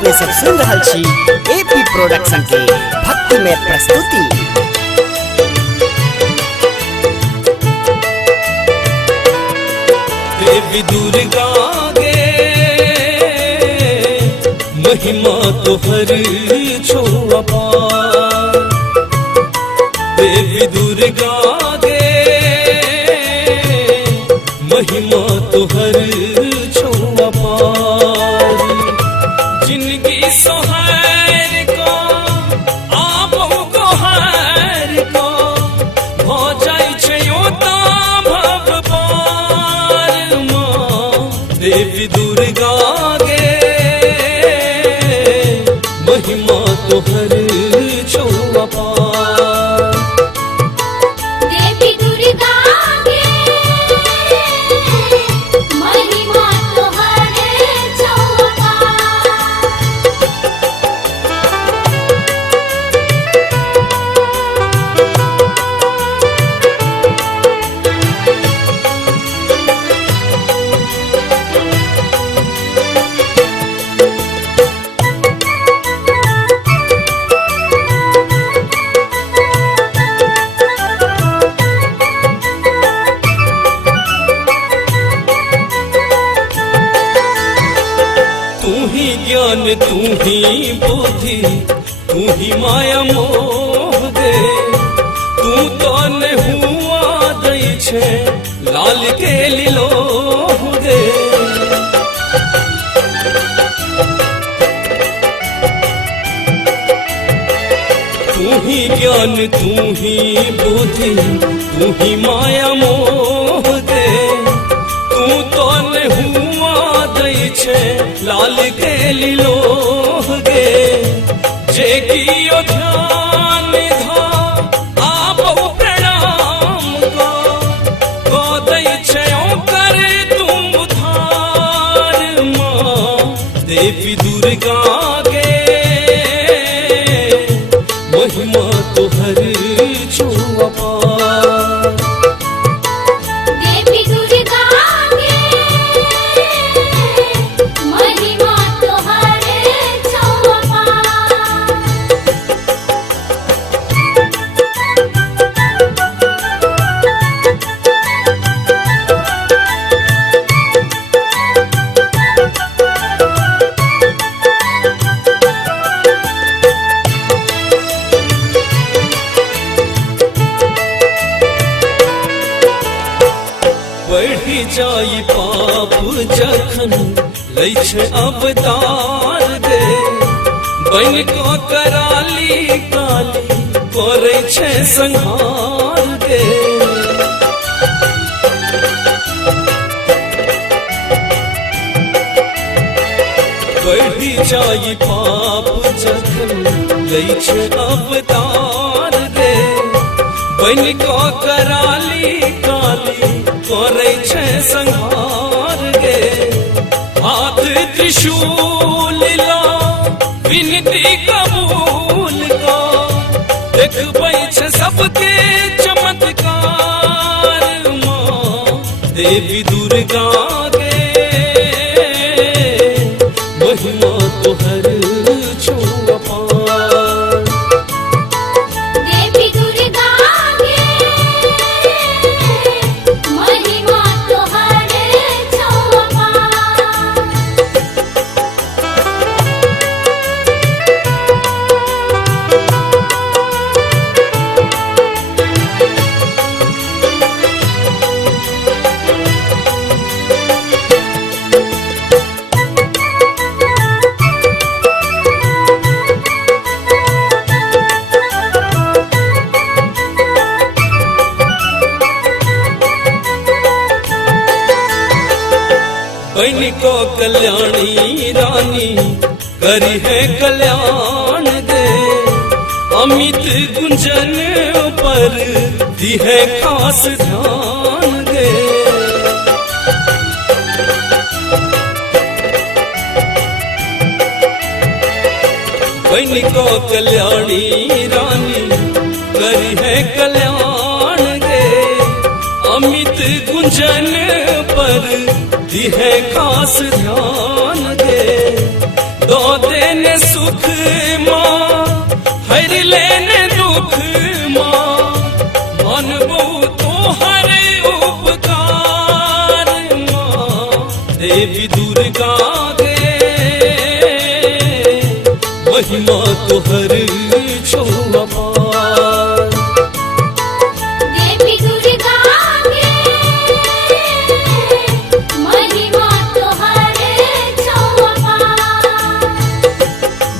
अपने सब सुन रहल छी एपी प्रोडक्शन के भक्ति में प्रस्तुति। देवी दुर्गा गे महिमा तोहर छो अपार। देवी दुर्गा गे महिमा तोहर छो अपार। जिनकी सोहर को आबो गोहर को हो जाय छै ओता भव पार। देवी दुर्गा गे महिमा तोहर छो अपार। देवी दुर्गा गे महिमा तोहर छो अपार। तू ही ज्ञान तू ही बुद्धि तू ही माया मोह दे। तू तो न हुआ दै छे लाल के लिलोह दे। तू ही ज्ञान तू ही बुद्धि तू ही माया मोह दे। तू तो न हुआ दै छे लाल के लिलोह गे। जे कियो ध्यान धा आबो प्रणाम को दै छे ओकर तुम उधार। माँ देवी दुर्गा गे महिमा तोहर छो अपार। देवी दुर्गा गे महिमा तोहर छो अपार। बढ़ी जाई पाप जखन लै छे अवतार दे। बन को कराली काली करे छे संहार दे। बढ़ी जाई पाप जखन लै छे अवतार दे। बन को कराली काली करे छे संहार गे। हाथ त्रिशूल ला विनती कबूल का देखबै छे सबके चमत्कार। माँ देवी दुर्गा गे महिमा तोहर छो अपार। देवी दुर्गा गे महिमा तोहर छो अपार। बन को कल्याणी रानी करी है कल्याण दे। अमित गुंजन पर दी है खास ध्यान दे। बन को कल्याणी रानी करी है कल्याण दे। अमित गुंजन पर दी है खास ध्यान दे। दो देने सुख माँ हर लेने दुख माँ मानबो तो हर उपकार माँ देवी दुर्गा के महिमा तो हर छो अपार देवी दुर्गा के महिमा तोहरे छौ अपार।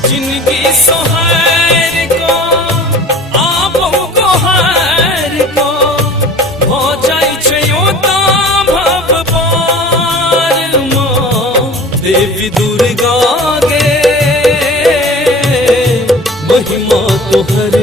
जिनकी सोहर को आबो गोहर को हो जाय छै ओता भव पार माँ देवी दुर्गा के महिमा तोहर